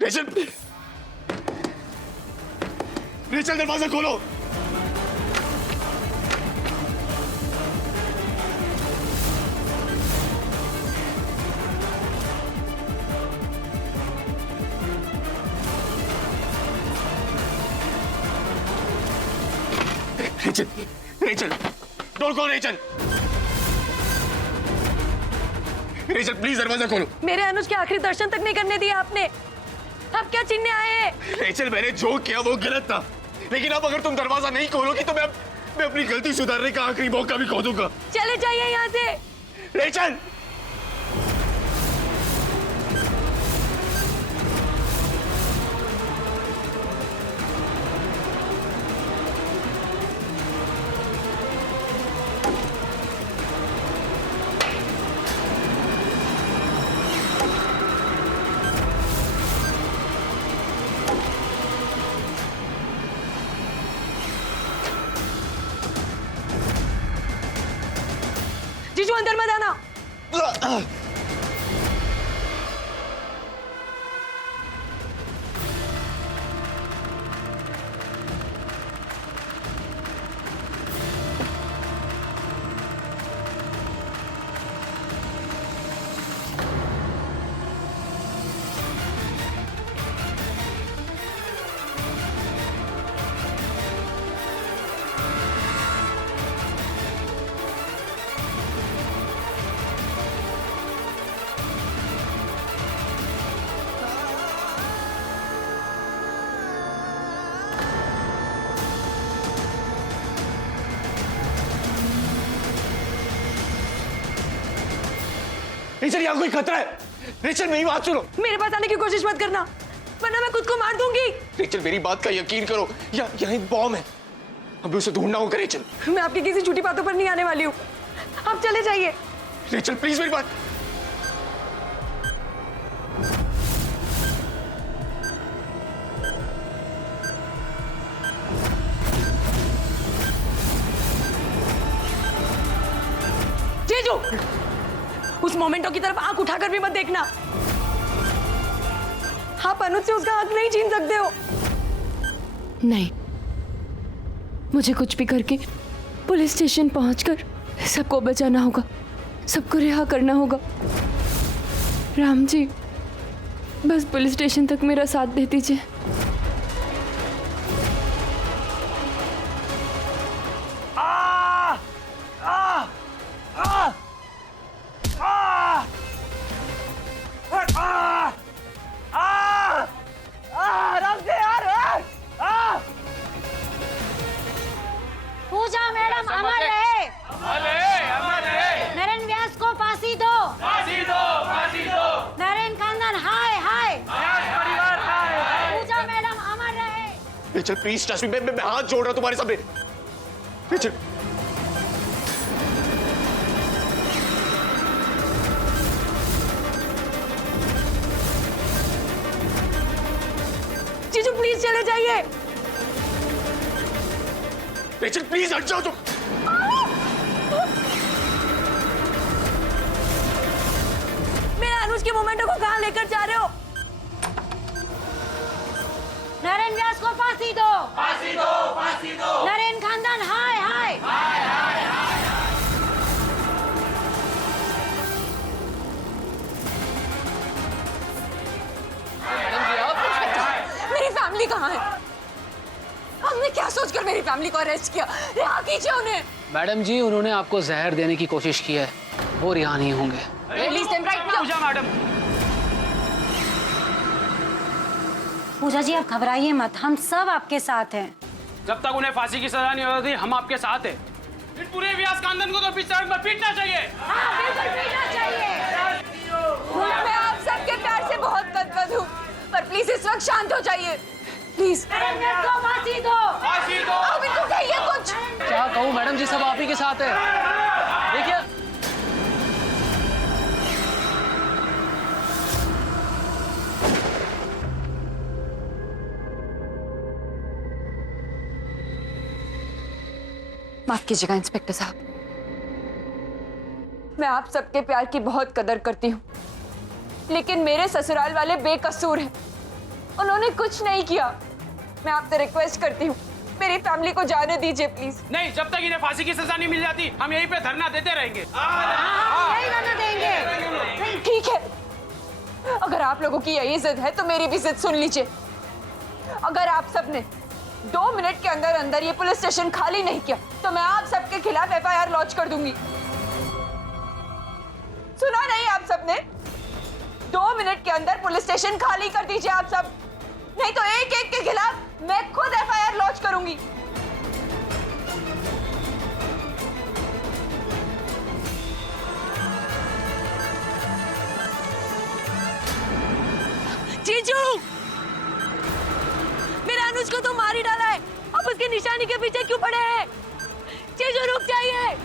Rachel, Rachel दरवाजा खोलो। Rachel, Rachel, door खोलो रेचल। रेचल प्लीज दरवाजा खोलो। मेरे अनुज के आखिरी दर्शन तक नहीं करने दिए आपने। अब क्या चिन्हने आए हैं? रेचल मैंने जो किया वो गलत था, लेकिन अब अगर तुम दरवाजा नहीं खोलोगी तो मैं अपनी गलती सुधारने का आखिरी मौका भी खो दूंगा। चले जाइए यहाँ से। रेचल, जीजू अंदर मत आना। रेचल यहाँ कोई खतरा है। रेचल मेरी बात सुनो। मेरे पास आने की कोशिश मत करना, वरना मैं खुद को मार दूंगी। रेचल मेरी बात का यकीन करो, यहाँ एक बॉम्ब है, अभी उसे ढूंढना होगा। रेचल मैं आपकी किसी झूठी बातों पर नहीं आने वाली हूँ, आप चले जाइए। रेचल प्लीज मेरी बात। जीजू, उस मोमेंटो की तरफ आंख उठाकर भी मत देखना। आप अनुज से उसका हक नहीं छीन सकते हो। नहीं, मुझे कुछ भी करके पुलिस स्टेशन पहुंचकर सबको बचाना होगा, सबको रिहा करना होगा। राम जी, बस पुलिस स्टेशन तक मेरा साथ दे दीजिए। पूजा मैडम अमर रहे। नरेन व्यास को फांसी दो। नरेन खानदान हाय हाय। पूजा मैडम अमर रहे। रेचल प्लीज ट्रस्ट मी, मैं हाथ जोड़ रहा हूं तुम्हारे सामने। रेचल जीजू प्लीज चले जाइए। रेचल प्लीज हट जाओ तुम। मेरे अनुज के मोमेंटो को कहां लेकर जा रहे हो? नरेन व्यास को फांसी दो। नरेन खानदान हाय हाय। मेरी फैमिली कहाँ है? हमने क्या सोचकर मेरी फैमिली को अरेस्ट किया? रिहा कीजिए उन्हें। मैडम जी, उन्होंने आपको जहर देने की कोशिश की है, वो रिहा नहीं होंगे। Release them right now. पूजा जी आप घबराइए मत, हम सब आपके साथ हैं। जब तक उन्हें फांसी की सजा नहीं होती हम आपके साथ हैं। इस पूरे व्यास खानदान को तो बीच सड़क पर पीटना चाहिए। हाँ, बिल्कुल पीटना चाहिए। मैं आप सबके प्यार से बहुत गदगद हूँ, पर प्लीज इस वक्त शांत हो जाइए, प्लीज। नरेन व्यास को फांसी दो। अब इनको कहिए कुछ। क्या कहूँ मैडम जी, सब आप ही के साथ है। देखिए माफ कीजिएगा इंस्पेक्टर साहब, मैं आप सबके प्यार की बहुत कदर करती हूँ, लेकिन मेरे ससुराल वाले बेकसूर हैं। उन्होंने कुछ नहीं किया। मैं आपसे रिक्वेस्ट करती हूँ, मेरी फैमिली को जाने दीजिए प्लीज। नहीं, जब तक इन्हें फांसी की सजा नहीं मिल जाती हम यहीं पे धरना देते रहेंगे। नहीं करना देंगे। ठीक है, अगर आप लोगों की यही जिद है तो मेरी भी जिद सुन लीजिए। अगर आप सबने 2 मिनट के अंदर अंदर ये पुलिस स्टेशन खाली नहीं किया तो मैं आप सबके खिलाफ FIR लॉन्च कर दूंगी। सुना नहीं आप सबने? 2 मिनट के अंदर पुलिस स्टेशन खाली कर दीजिए आप सब, नहीं तो एक एक के खिलाफ मैं खुद FIR लॉन्च करूंगी। जीजू, मेरे अनुज को तो मार ही डाला है, अब उसकी निशानी के पीछे क्यों पड़े हैं? जीजू रुक जाइए।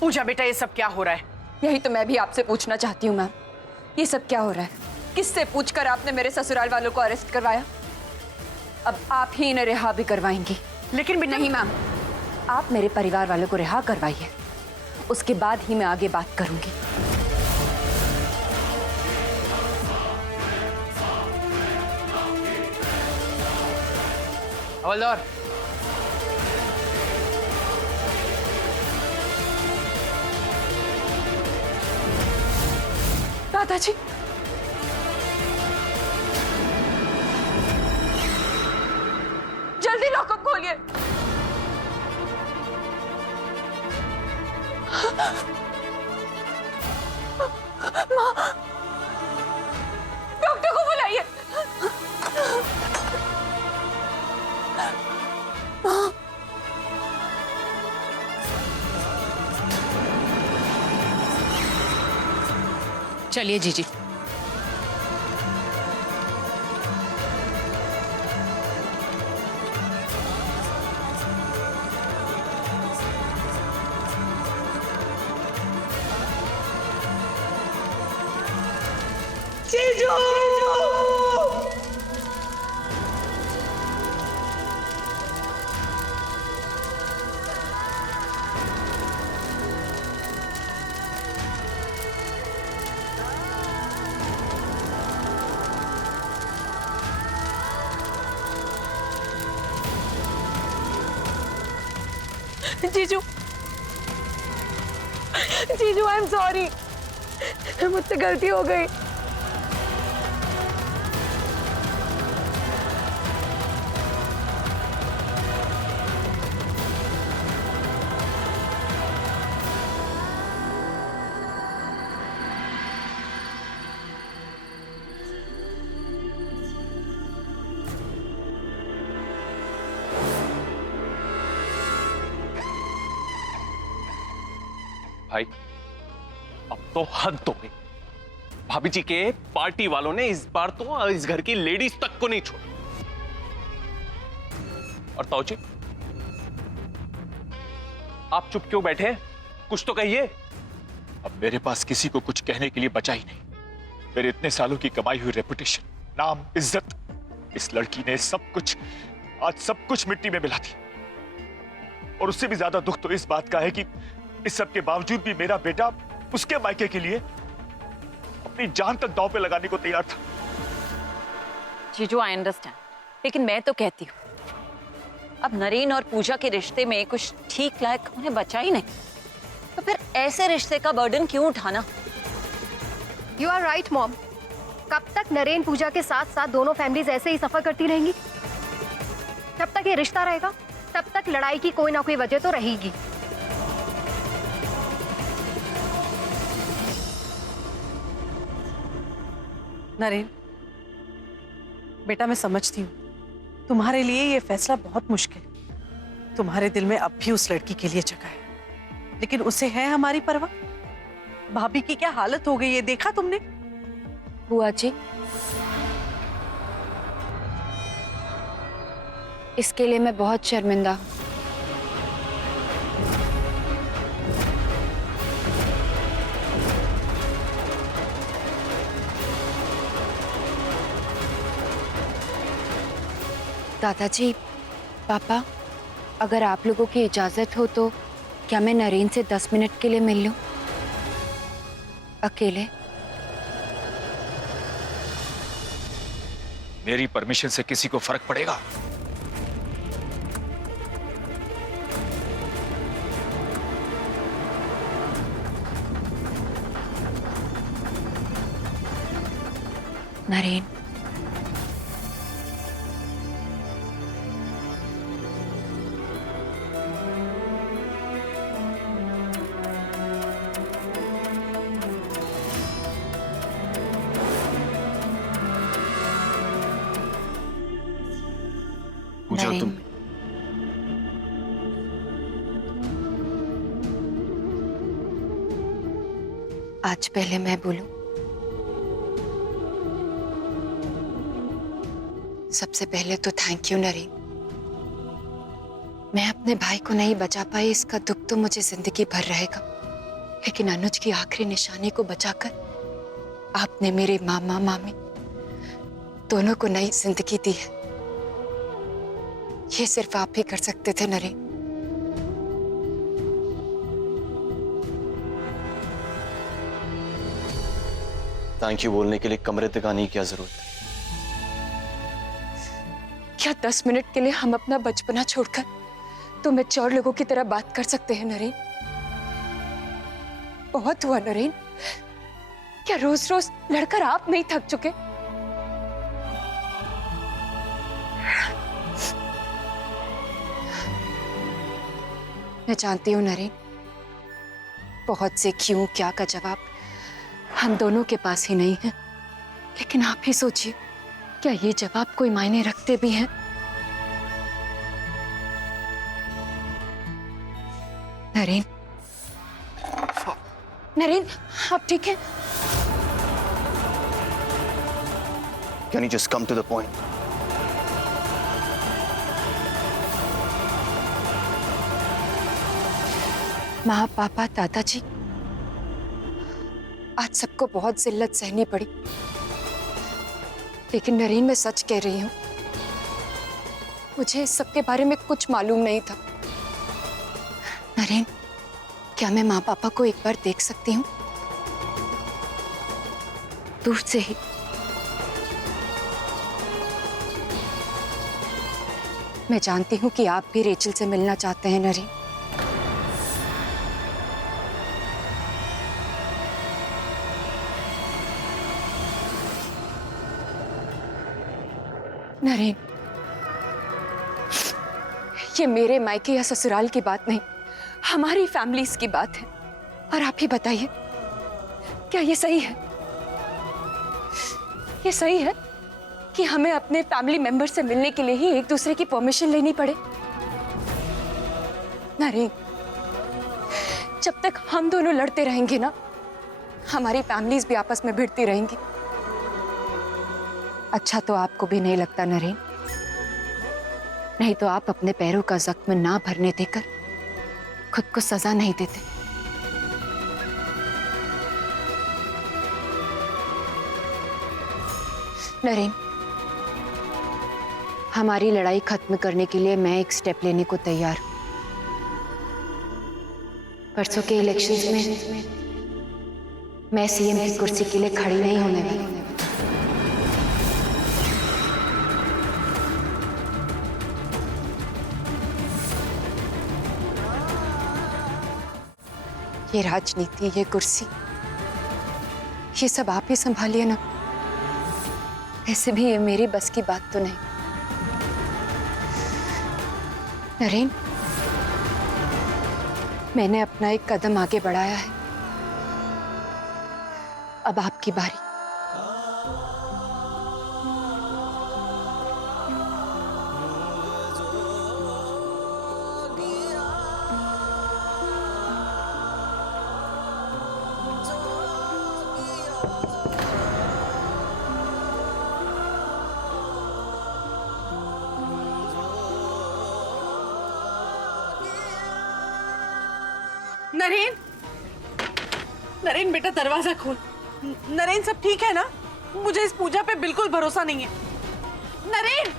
पूजा बेटा, ये सब क्या हो रहा है? यही तो मैं भी आपसे पूछना चाहती हूँ मैम, ये सब क्या हो रहा है? किससे पूछकर आपने मेरे ससुराल वालों को अरेस्ट करवाया? अब आप ही इन्हें रिहा भी करवाएंगी। लेकिन बेटा नहीं मैम, आप मेरे परिवार वालों को रिहा करवाइए, उसके बाद ही मैं आगे बात करूंगी। हवलदार, दादाजी, जल्दी लॉकअप खोलिए। माँ, डॉक्टर को बुलाइए। चलिए जीजी। जीजू, जीजू आई एम सॉरी, मुझसे गलती हो गई। भाई, अब तो हद हो गई। भाभी जी के पार्टी वालों ने इस बार तो इस घर की लेडीज तक को नहीं छोड़ा। और ताऊ जी, आप चुप क्यों बैठे हैं? कुछ तो कहिए। अब मेरे पास किसी को कुछ कहने के लिए बचा ही नहीं। मेरे इतने सालों की कमाई हुई रेपुटेशन, नाम, इज्जत, इस लड़की ने सब कुछ, आज सब कुछ मिट्टी में मिला दी। और उससे भी ज्यादा दुख तो इस बात का है कि इस सब के बावजूद भी मेरा बेटा उसके मायके के लिए अपनी जान तक दांव पे लगाने को तैयार था। जीजू आई अंडरस्टैंड, लेकिन मैं तो कहती हूँ अब नरेन और पूजा के रिश्ते में कुछ ठीक लायक उन्हें बचा ही नहीं, तो फिर ऐसे रिश्ते का बर्डन क्यों उठाना? You are right, Mom. कब तक नरेन पूजा के साथ साथ दोनों फैमिलीज ऐसे ही सफर करती रहेंगी? जब तक ये रिश्ता रहेगा तब तक लड़ाई की कोई ना कोई वजह तो रहेगी। नरेन, बेटा मैं समझती हूँ तुम्हारे लिए ये फैसला बहुत मुश्किल है। तुम्हारे दिल में अब भी उस लड़की के लिए जगह है, लेकिन उसे है हमारी परवाह। भाभी की क्या हालत हो गई है देखा तुमने? बुआ जी, इसके लिए मैं बहुत शर्मिंदा हूँ। दादाजी, पापा, अगर आप लोगों की इजाजत हो तो क्या मैं नरेन से 10 मिनट के लिए मिल लूं? अकेले? मेरी परमिशन से किसी को फर्क पड़ेगा? नरेन, पूजा नरेन, तुम आज पहले मैं बोलूं? सबसे पहले तो थैंक यू नरेन। मैं अपने भाई को नहीं बचा पाई, इसका दुख तो मुझे जिंदगी भर रहेगा, लेकिन अनुज की आखिरी निशानी को बचाकर आपने मेरे मामा मामी दोनों को नई जिंदगी दी है। ये सिर्फ आप ही कर सकते थे नरेन। थैंक यू बोलने के लिए कमरे तक आने की क्या जरूरत है? क्या 10 मिनट के लिए हम अपना बचपना छोड़कर तो मैच्योर लोगों की तरह बात कर सकते हैं नरेन? बहुत हुआ नरेन। क्या रोज रोज लड़कर आप नहीं थक चुके? मैं जानती हूँ नरेन, बहुत से क्यों क्या का जवाब हम दोनों के पास ही नहीं है, लेकिन आप ही सोचिए, क्या ये जवाब कोई मायने रखते भी हैं? नरेन, नरेन, आप ठीक हैं? Can you just come to the point? माँ, पापा, दादाजी, आज सबको बहुत जिल्लत सहनी पड़ी, लेकिन नरेन मैं सच कह रही हूँ, मुझे इस सब के बारे में कुछ मालूम नहीं था। नरेन, क्या मैं माँ पापा को एक बार देख सकती हूँ? दूर से ही। मैं जानती हूँ कि आप भी रेचल से मिलना चाहते हैं नरेन। नरेन, ये मेरे मायके या ससुराल की बात नहीं, हमारी फैमिलीज की बात है। और आप ही बताइए, क्या ये सही है? ये सही है कि हमें अपने फैमिली मेंबर से मिलने के लिए ही एक दूसरे की परमिशन लेनी पड़े? नरेन, जब तक हम दोनों लड़ते रहेंगे ना, हमारी फैमिलीज भी आपस में भिड़ती रहेंगी। अच्छा तो आपको भी नहीं लगता नरेन? नहीं तो आप अपने पैरों का जख्म ना भरने देकर खुद को सजा नहीं देते। नरेन, हमारी लड़ाई खत्म करने के लिए मैं एक स्टेप लेने को तैयार हूं। परसों के इलेक्शंस में मैं सीएम की कुर्सी के लिए खड़ी नहीं होने वाली। ये राजनीति, ये कुर्सी, ये सब आप ही संभालिए ना। ऐसे भी ये मेरी बस की बात तो नहीं। नरेन, मैंने अपना एक कदम आगे बढ़ाया है, अब आपकी बारी। नरेन, नरेन बेटा दरवाजा खोल। नरेन सब ठीक है ना? मुझे इस पूजा पे बिल्कुल भरोसा नहीं है। नरेन,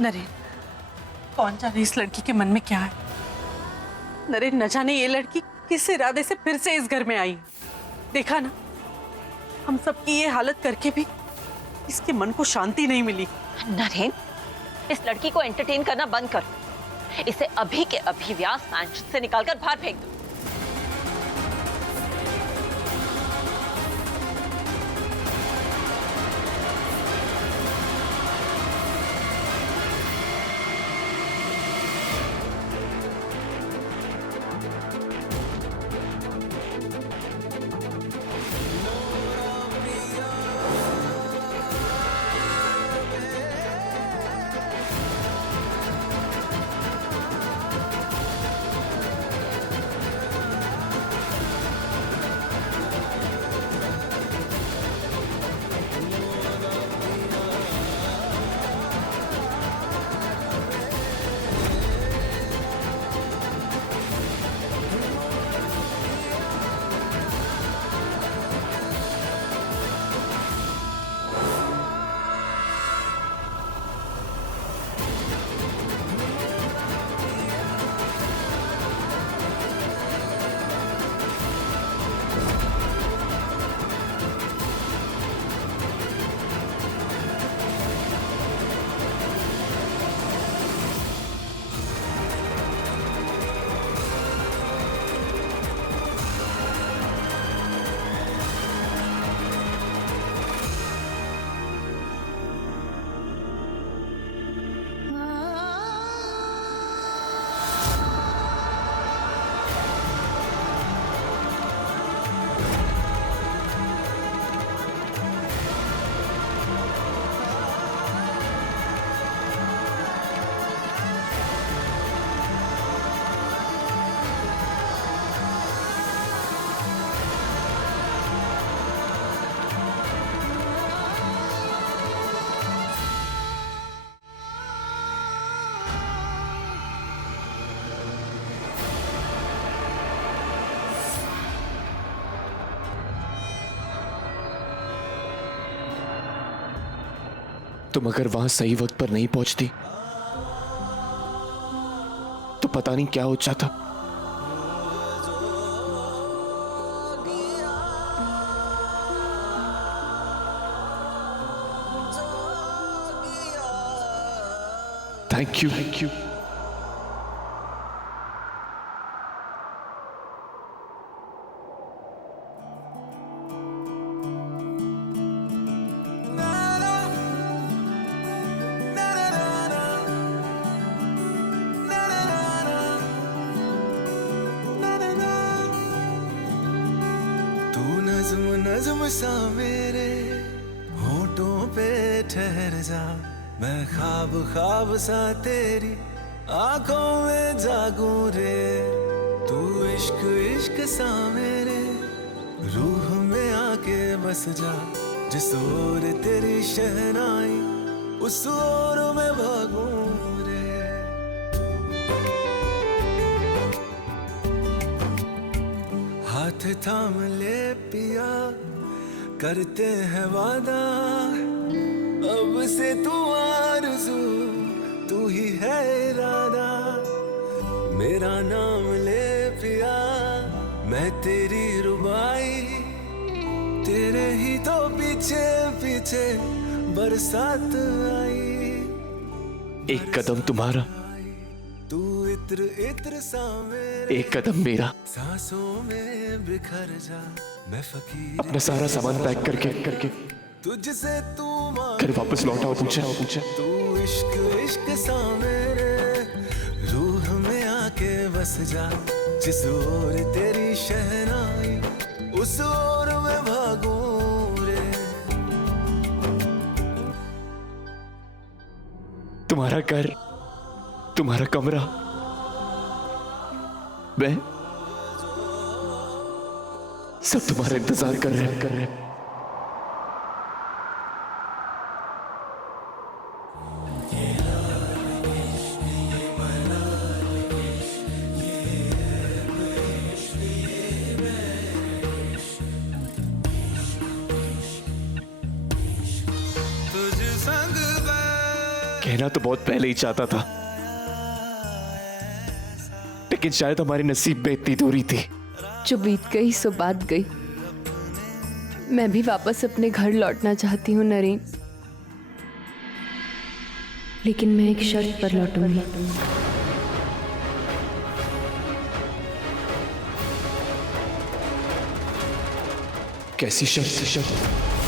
नरेन, कौन जाने इस लड़की के मन में क्या है। नरेन, न जाने ये लड़की किस इरादे से फिर से इस घर में आई। देखा ना, हम सबकी ये हालत करके भी इसके मन को शांति नहीं मिली। नरेन, इस लड़की को एंटरटेन करना बंद करो। इसे अभी के अभी व्यास मैंशन से निकालकर बाहर फेंक दो। तुम अगर वहां सही वक्त पर नहीं पहुंचती तो पता नहीं क्या हो जाता। Thank you, thank you. नज़्म सा मेरे होठों पे ठहर जा, मैं ख्वाब ख्वाब सा तेरी आंखों में जागूं रे। तू इश्क इश्क सा मेरे रूह में आके बस जा, जिस ओर तेरी शहनाई उस ओर में भागूं रे। हाथ थाम ले पिया, करते हैं वादा, अब से तू आरज़ू, तू ही है इरादा। मेरा नाम ले पिया, मैं तेरी रुबाई, तेरे ही तो पीछे पीछे बरसात आई। एक कदम तुम्हारा, तू इत्र इत्र सा मेरे, एक कदम मेरा। सांसों में बिखर जा, मैं फकीर अपना सारा सामान पैक करके तुझसे तू घर वापस लौट आओ। पूछा तू इश्क इश्क सा मेरे रूह में आके बस जा। जिस ओर तेरी शहनाई उस ओर मैं भागूं रे। तुम्हारा घर, तुम्हारा कमरा, मैं सब तुम्हारा इंतजार कर रहे हैं। कहना तो बहुत पहले ही चाहता था, लेकिन शायद हमारे नसीब में इतनी दूरी थी। जो बीत गई सो बात गई। मैं भी वापस अपने घर लौटना चाहती हूँ नरेन, लेकिन मैं एक शर्त पर लौटूंगी। कैसी शर्त?